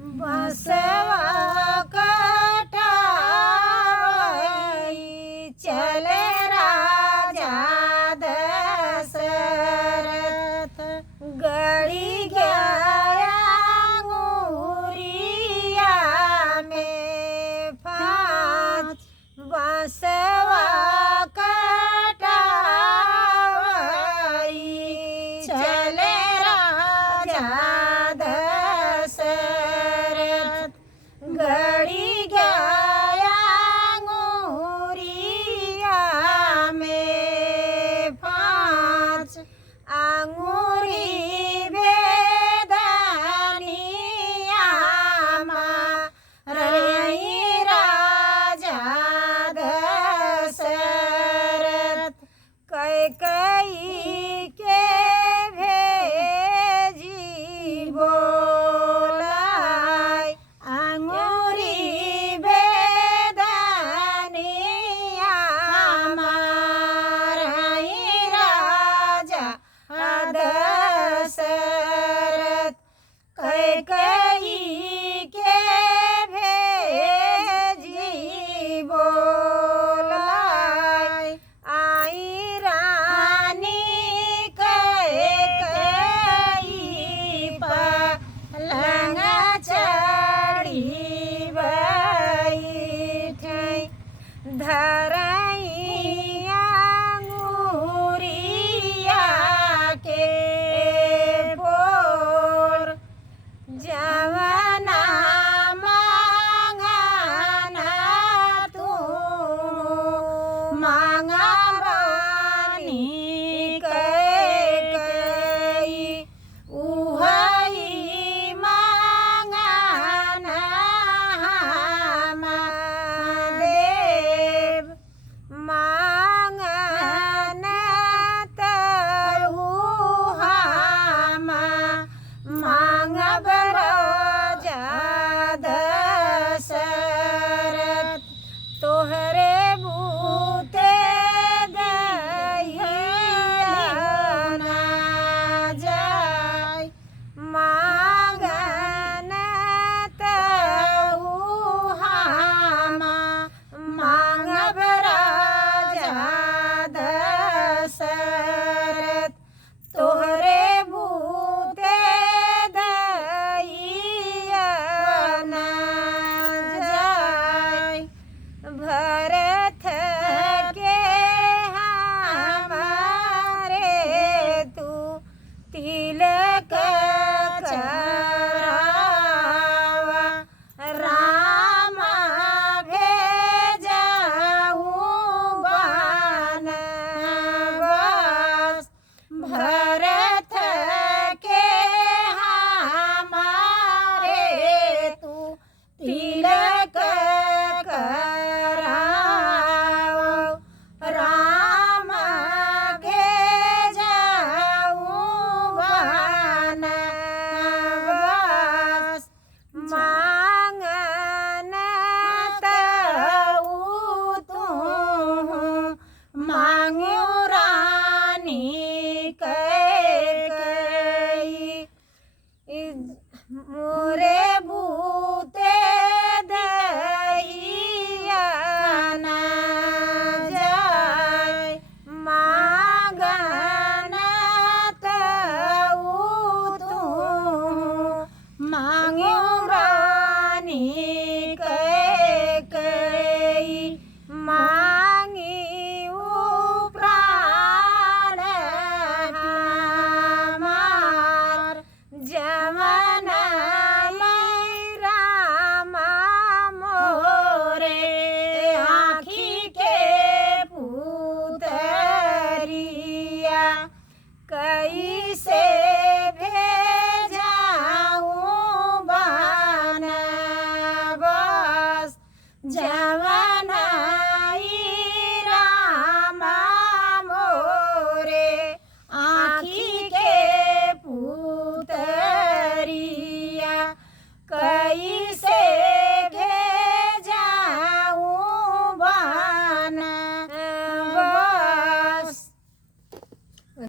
बसवा कटावई चले राजा दशरथ। गड़ी गया अंगूरिया में फांच बसवा कटावई चले राजा दशरथ। गड़ी गया अंगूरिया में फांच अंगूरी बेदानिया मारई राजा दशरथ। कैकेयी के भेजी बोलाई अंगूरी बेदानिया मारई राजा दशरथ। कैकेयी के भेजी बोलाई आई रानी कैकेयी पलंग चढ़ी बैठी। धरई अंगूरिया के पोर जवना मांगना तू मांगा रानी कैकेयी उहई मांगना हम देव। मांगना तहु हम मांगब राजा दशरथ। तोहरे बूते दहिया ना जाय मांगना तहु हम मांगब राजा दशरथ। तोहरे बूते दहिया ना जाय भरत के हमारे तू तिलक चढ़ावा। राम भेजहु बनवास भरत के हमारे तू तिलक करावो। राम भेजहु बनवास मांगना तहु तू मांगो रानी कैकेयी। मोरे बूते दहिया ना जाय मांगना तहु तू मांगो